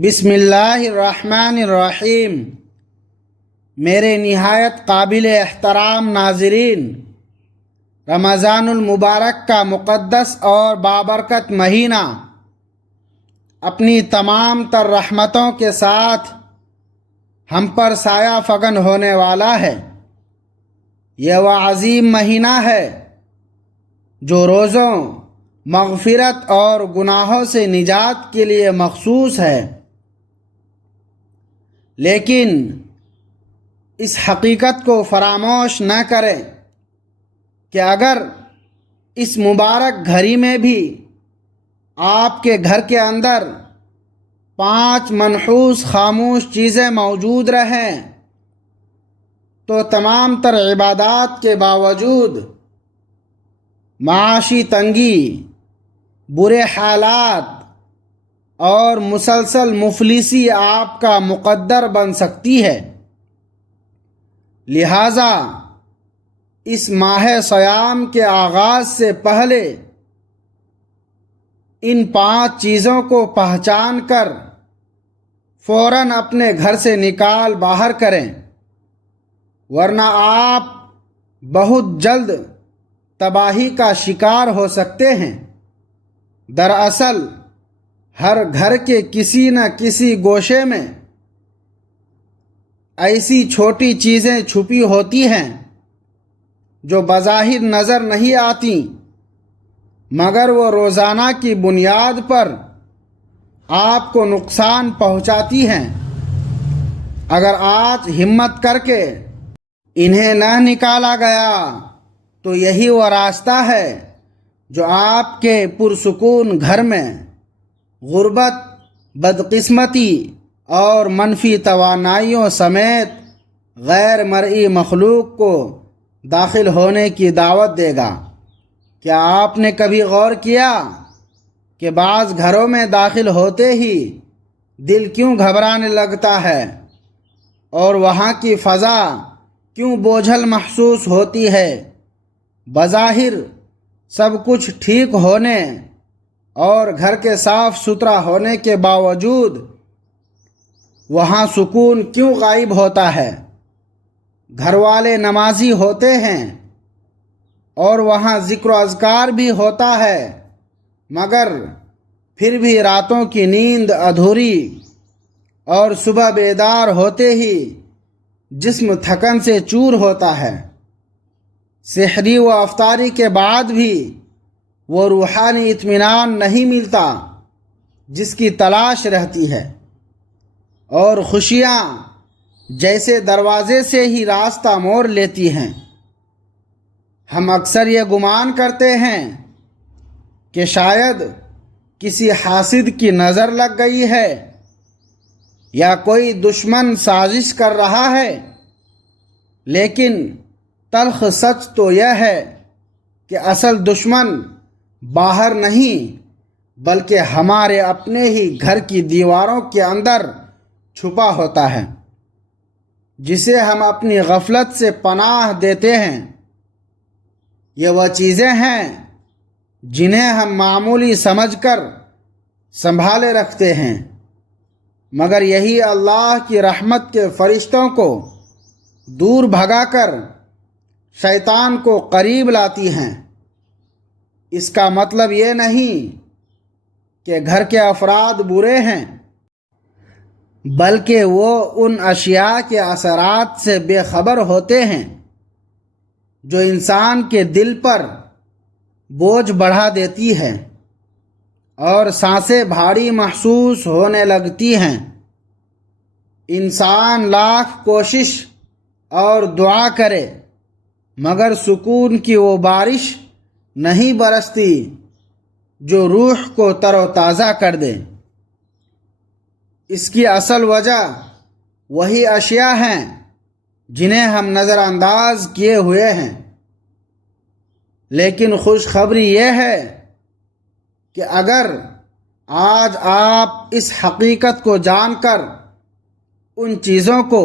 بسم اللہ الرحمن الرحیم۔ میرے نہایت قابل احترام ناظرین، رمضان المبارک کا مقدس اور بابرکت مہینہ اپنی تمام تر رحمتوں کے ساتھ ہم پر سایہ فگن ہونے والا ہے۔ یہ وہ عظیم مہینہ ہے جو روزوں، مغفرت اور گناہوں سے نجات کے لیے مخصوص ہے، لیکن اس حقیقت کو فراموش نہ کریں کہ اگر اس مبارک گھڑی میں بھی آپ کے گھر کے اندر 5 منحوس خاموش چیزیں موجود رہیں تو تمام تر عبادات کے باوجود معاشی تنگی، برے حالات اور مسلسل مفلسی آپ کا مقدر بن سکتی ہے۔ لہٰذا اس ماہ صیام کے آغاز سے پہلے ان 5 چیزوں کو پہچان کر فوراً اپنے گھر سے نکال باہر کریں، ورنہ آپ بہت جلد تباہی کا شکار ہو سکتے ہیں۔ دراصل ہر گھر کے کسی نہ کسی گوشے میں ایسی چھوٹی چیزیں چھپی ہوتی ہیں جو بظاہر نظر نہیں آتی، مگر وہ روزانہ کی بنیاد پر آپ کو نقصان پہنچاتی ہیں۔ اگر آج ہمت کر کے انہیں نہ نکالا گیا تو یہی وہ راستہ ہے جو آپ کے پرسکون گھر میں غربت، بدقسمتی اور منفی توانائیوں سمیت غیر مرئی مخلوق کو داخل ہونے کی دعوت دے گا۔ کیا آپ نے کبھی غور کیا کہ بعض گھروں میں داخل ہوتے ہی دل کیوں گھبرانے لگتا ہے اور وہاں کی فضا کیوں بوجھل محسوس ہوتی ہے؟ بظاہر سب کچھ ٹھیک ہونے اور گھر کے صاف ستھرا ہونے کے باوجود وہاں سکون کیوں غائب ہوتا ہے؟ گھر والے نمازی ہوتے ہیں اور وہاں ذکر و اذکار بھی ہوتا ہے، مگر پھر بھی راتوں کی نیند ادھوری اور صبح بیدار ہوتے ہی جسم تھکن سے چور ہوتا ہے۔ سحری و افطاری کے بعد بھی وہ روحانی اطمینان نہیں ملتا جس کی تلاش رہتی ہے، اور خوشیاں جیسے دروازے سے ہی راستہ موڑ لیتی ہیں۔ ہم اکثر یہ گمان کرتے ہیں کہ شاید کسی حاسد کی نظر لگ گئی ہے یا کوئی دشمن سازش کر رہا ہے، لیکن تلخ سچ تو یہ ہے کہ اصل دشمن باہر نہیں بلکہ ہمارے اپنے ہی گھر کی دیواروں کے اندر چھپا ہوتا ہے، جسے ہم اپنی غفلت سے پناہ دیتے ہیں۔ یہ وہ چیزیں ہیں جنہیں ہم معمولی سمجھ کر سنبھالے رکھتے ہیں، مگر یہی اللہ کی رحمت کے فرشتوں کو دور بھگا کر شیطان کو قریب لاتی ہیں۔ اس کا مطلب یہ نہیں کہ گھر کے افراد برے ہیں، بلکہ وہ ان اشیاء کے اثرات سے بے خبر ہوتے ہیں جو انسان کے دل پر بوجھ بڑھا دیتی ہے اور سانسیں بھاری محسوس ہونے لگتی ہیں۔ انسان لاکھ کوشش اور دعا کرے مگر سکون کی وہ بارش نہیں برستی جو روح کو تر و تازہ کر دے۔ اس کی اصل وجہ وہی اشیاء ہیں جنہیں ہم نظر انداز کیے ہوئے ہیں۔ لیکن خوشخبری یہ ہے کہ اگر آج آپ اس حقیقت کو جان کر ان چیزوں کو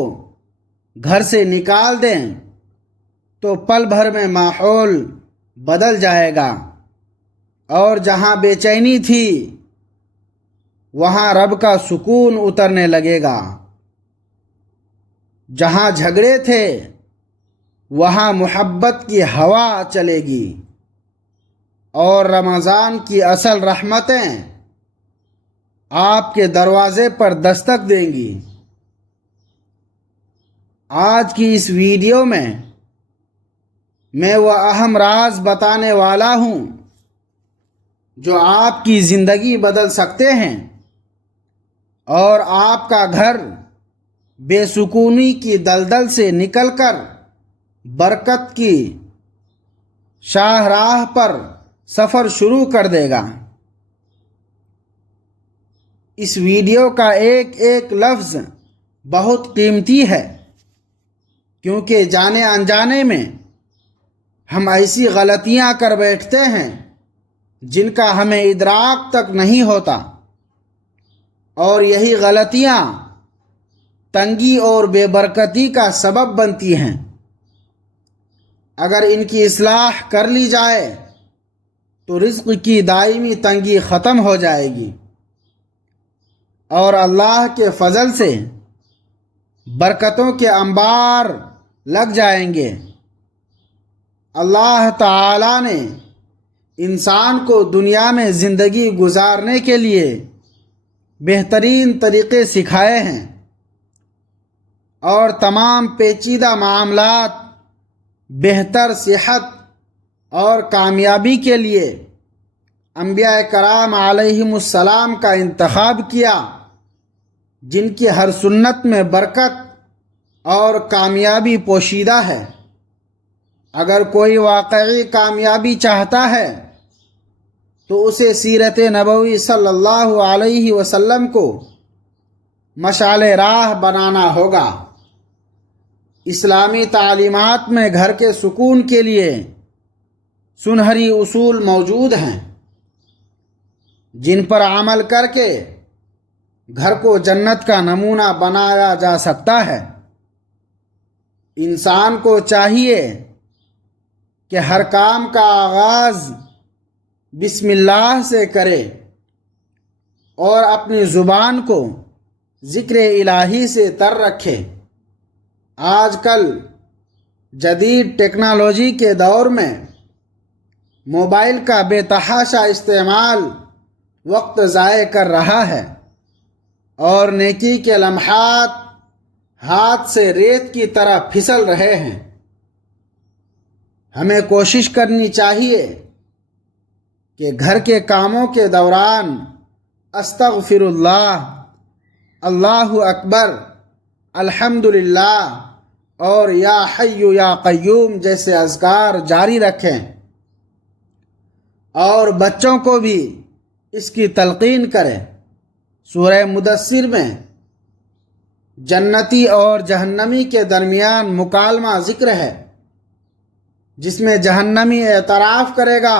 گھر سے نکال دیں تو پل بھر میں ماحول بدل جائے گا، اور جہاں بے چینی تھی وہاں رب کا سکون اترنے لگے گا۔ جہاں جھگڑے تھے وہاں محبت کی ہوا چلے گی، اور رمضان کی اصل رحمتیں آپ کے دروازے پر دستک دیں گی۔ آج کی اس ویڈیو میں وہ اہم راز بتانے والا ہوں جو آپ کی زندگی بدل سکتے ہیں اور آپ کا گھر بے سکونی کی دلدل سے نکل کر برکت کی شاہراہ پر سفر شروع کر دے گا۔ اس ویڈیو کا ایک ایک لفظ بہت قیمتی ہے، کیونکہ جانے انجانے میں ہم ایسی غلطیاں کر بیٹھتے ہیں جن کا ہمیں ادراک تک نہیں ہوتا، اور یہی غلطیاں تنگی اور بے برکتی کا سبب بنتی ہیں۔ اگر ان کی اصلاح کر لی جائے تو رزق کی دائمی تنگی ختم ہو جائے گی، اور اللہ کے فضل سے برکتوں کے انبار لگ جائیں گے۔ اللہ تعالی نے انسان کو دنیا میں زندگی گزارنے کے لیے بہترین طریقے سکھائے ہیں، اور تمام پیچیدہ معاملات بہتر صحت اور کامیابی کے لیے انبیاء کرام علیہم السلام کا انتخاب کیا، جن کی ہر سنت میں برکت اور کامیابی پوشیدہ ہے۔ اگر کوئی واقعی کامیابی چاہتا ہے تو اسے سیرت نبوی صلی اللہ علیہ وسلم کو مشعل راہ بنانا ہوگا۔ اسلامی تعلیمات میں گھر کے سکون کے لیے سنہری اصول موجود ہیں، جن پر عمل کر کے گھر کو جنت کا نمونہ بنایا جا سکتا ہے۔ انسان کو چاہیے کہ ہر کام کا آغاز بسم اللہ سے کرے، اور اپنی زبان کو ذکر الہی سے تر رکھے۔ آج کل جدید ٹیکنالوجی کے دور میں موبائل کا بے تحاشا استعمال وقت ضائع کر رہا ہے، اور نیکی کے لمحات ہاتھ سے ریت کی طرح پھسل رہے ہیں۔ ہمیں کوشش کرنی چاہیے کہ گھر کے کاموں کے دوران استغفر اللہ، اللہ اکبر، الحمدللہ اور یا حی یا قیوم جیسے اذکار جاری رکھیں، اور بچوں کو بھی اس کی تلقین کریں۔ سورہ مدثر میں جنتی اور جہنمی کے درمیان مکالمہ ذکر ہے، جس میں جہنمی اعتراف کرے گا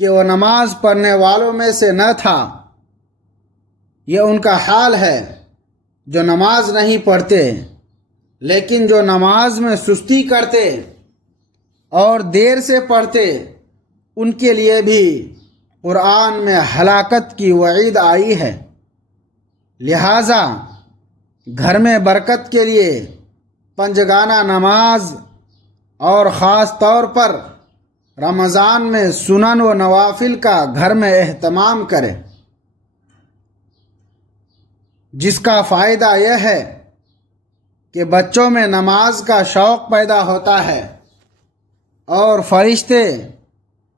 کہ وہ نماز پڑھنے والوں میں سے نہ تھا۔ یہ ان کا حال ہے جو نماز نہیں پڑھتے، لیکن جو نماز میں سستی کرتے اور دیر سے پڑھتے ان کے لیے بھی قرآن میں ہلاکت کی وعید آئی ہے۔ لہٰذا گھر میں برکت کے لیے پنجگانہ نماز، اور خاص طور پر رمضان میں سنن و نوافل کا گھر میں اہتمام کرے، جس کا فائدہ یہ ہے کہ بچوں میں نماز کا شوق پیدا ہوتا ہے، اور فرشتے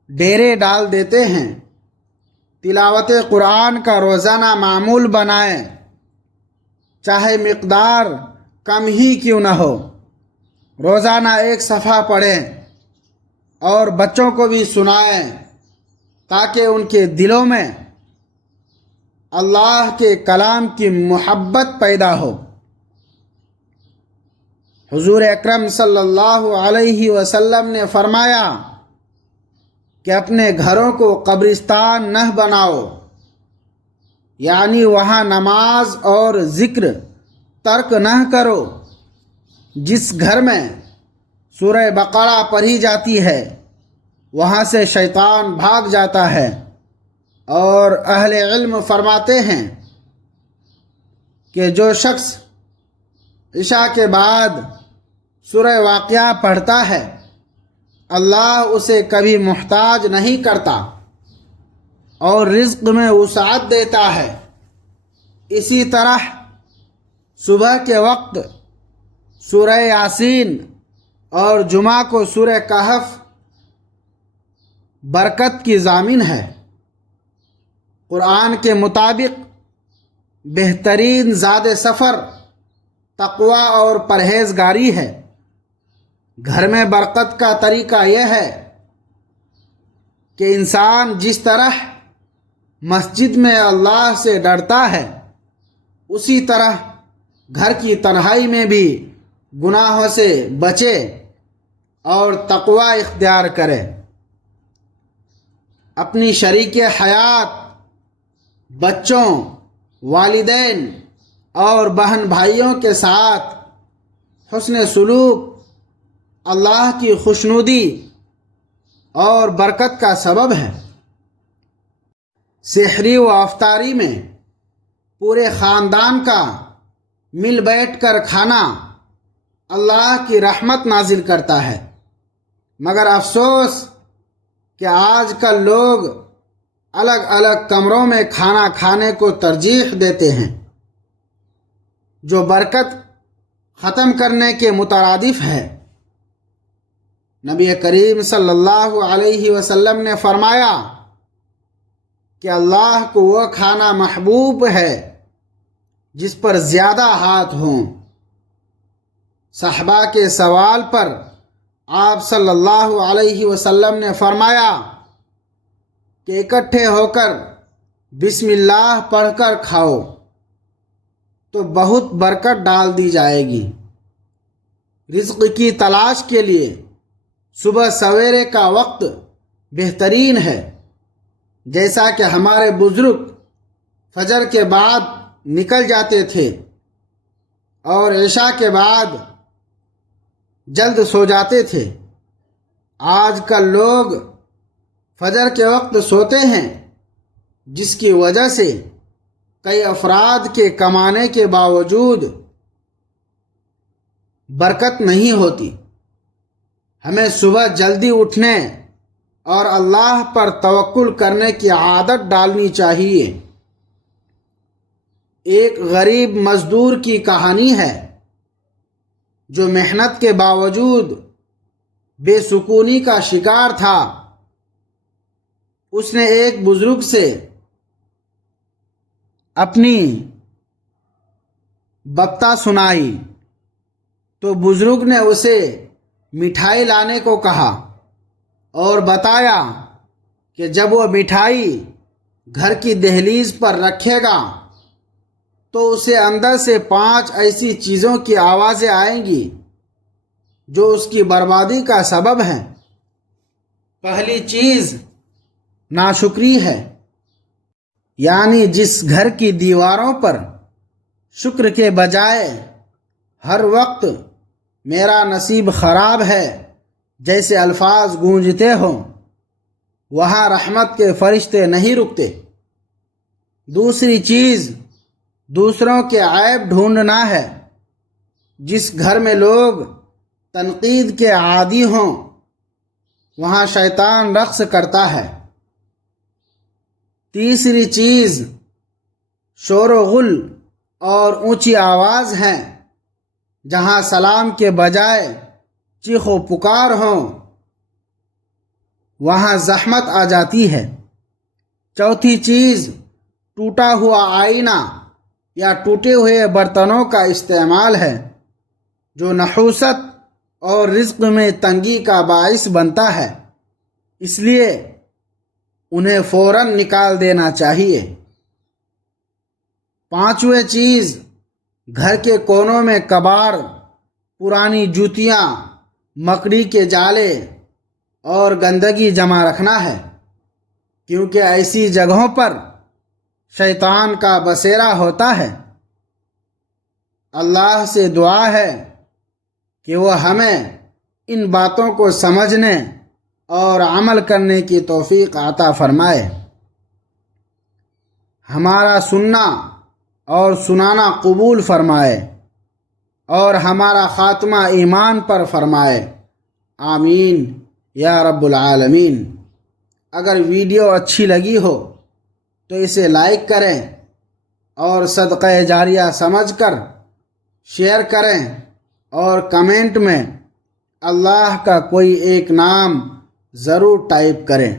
ڈیرے ڈال دیتے ہیں۔ تلاوت قرآن کا روزانہ معمول بنائیں، چاہے مقدار کم ہی کیوں نہ ہو۔ روزانہ ایک صفحہ پڑھیں اور بچوں کو بھی سنائیں، تاکہ ان کے دلوں میں اللہ کے کلام کی محبت پیدا ہو۔ حضور اکرم صلی اللہ علیہ وسلم نے فرمایا کہ اپنے گھروں کو قبرستان نہ بناؤ، یعنی وہاں نماز اور ذکر ترک نہ کرو۔ جس گھر میں سورہ بقرہ پڑھی جاتی ہے وہاں سے شیطان بھاگ جاتا ہے، اور اہل علم فرماتے ہیں کہ جو شخص عشاء کے بعد سورہ واقعہ پڑھتا ہے اللہ اسے کبھی محتاج نہیں کرتا اور رزق میں وسعت دیتا ہے۔ اسی طرح صبح کے وقت سورہ یاسین اور جمعہ کو سورہ کہف برکت کی ضامن ہے۔ قرآن کے مطابق بہترین زاد سفر تقوی اور پرہیزگاری ہے۔ گھر میں برکت کا طریقہ یہ ہے کہ انسان جس طرح مسجد میں اللہ سے ڈرتا ہے اسی طرح گھر کی تنہائی میں بھی گناہوں سے بچے اور تقوی اختیار کرے۔ اپنی شریک حیات، بچوں، والدین اور بہن بھائیوں کے ساتھ حسن سلوک اللہ کی خوشنودی اور برکت کا سبب ہے۔ سحری و افطاری میں پورے خاندان کا مل بیٹھ کر کھانا اللہ کی رحمت نازل کرتا ہے، مگر افسوس کہ آج کل لوگ الگ الگ کمروں میں کھانا کھانے کو ترجیح دیتے ہیں، جو برکت ختم کرنے کے مترادف ہے۔ نبی کریم صلی اللہ علیہ وسلم نے فرمایا کہ اللہ کو وہ کھانا محبوب ہے جس پر زیادہ ہاتھ ہوں۔ صحابہ کے سوال پر آپ صلی اللہ علیہ وسلم نے فرمایا کہ اکٹھے ہو کر بسم اللہ پڑھ کر کھاؤ تو بہت برکت ڈال دی جائے گی۔ رزق کی تلاش کے لیے صبح سویرے کا وقت بہترین ہے، جیسا کہ ہمارے بزرگ فجر کے بعد نکل جاتے تھے اور عشاء کے بعد جلد سو جاتے تھے۔ آج کل لوگ فجر کے وقت سوتے ہیں، جس کی وجہ سے کئی افراد کے کمانے کے باوجود برکت نہیں ہوتی۔ ہمیں صبح جلدی اٹھنے اور اللہ پر توکل کرنے کی عادت ڈالنی چاہیے۔ ایک غریب مزدور کی کہانی ہے جو محنت کے باوجود بے سکونی کا شکار تھا۔ اس نے ایک بزرگ سے اپنی بکتا سنائی تو بزرگ نے اسے مٹھائی لانے کو کہا اور بتایا کہ جب وہ مٹھائی گھر کی دہلیز پر رکھے گا تو اسے اندر سے 5 ایسی چیزوں کی آوازیں آئیں گی جو اس کی بربادی کا سبب ہیں۔ پہلی چیز ناشکری ہے، یعنی جس گھر کی دیواروں پر شکر کے بجائے ہر وقت میرا نصیب خراب ہے جیسے الفاظ گونجتے ہوں، وہاں رحمت کے فرشتے نہیں رکتے۔ دوسری چیز دوسروں کے عیب ڈھونڈنا ہے۔ جس گھر میں لوگ تنقید کے عادی ہوں وہاں شیطان رقص کرتا ہے۔ تیسری چیز شور و غل اور اونچی آواز ہے۔ جہاں سلام کے بجائے چیخ و پکار ہوں وہاں زحمت آ جاتی ہے۔ چوتھی چیز ٹوٹا ہوا آئینہ یا ٹوٹے ہوئے برتنوں کا استعمال ہے، جو نحوست اور رزق میں تنگی کا باعث بنتا ہے، اس لیے انہیں فوراً نکال دینا چاہیے۔ پانچویں چیز گھر کے کونوں میں کباڑ، پرانی جوتیاں، مکڑی کے جالے اور گندگی جمع رکھنا ہے، کیونکہ ایسی جگہوں پر شیطان کا بسیرا ہوتا ہے۔ اللہ سے دعا ہے کہ وہ ہمیں ان باتوں کو سمجھنے اور عمل کرنے کی توفیق عطا فرمائے۔ ہمارا سننا اور سنانا قبول فرمائے اور ہمارا خاتمہ ایمان پر فرمائے، آمین یا رب العالمین۔ اگر ویڈیو اچھی لگی ہو تو اسے لائک کریں اور صدقہ جاریہ سمجھ کر شیئر کریں اور کمنٹ میں اللہ کا کوئی ایک نام ضرور ٹائپ کریں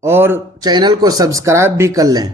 اور چینل کو سبسکرائب بھی کر لیں۔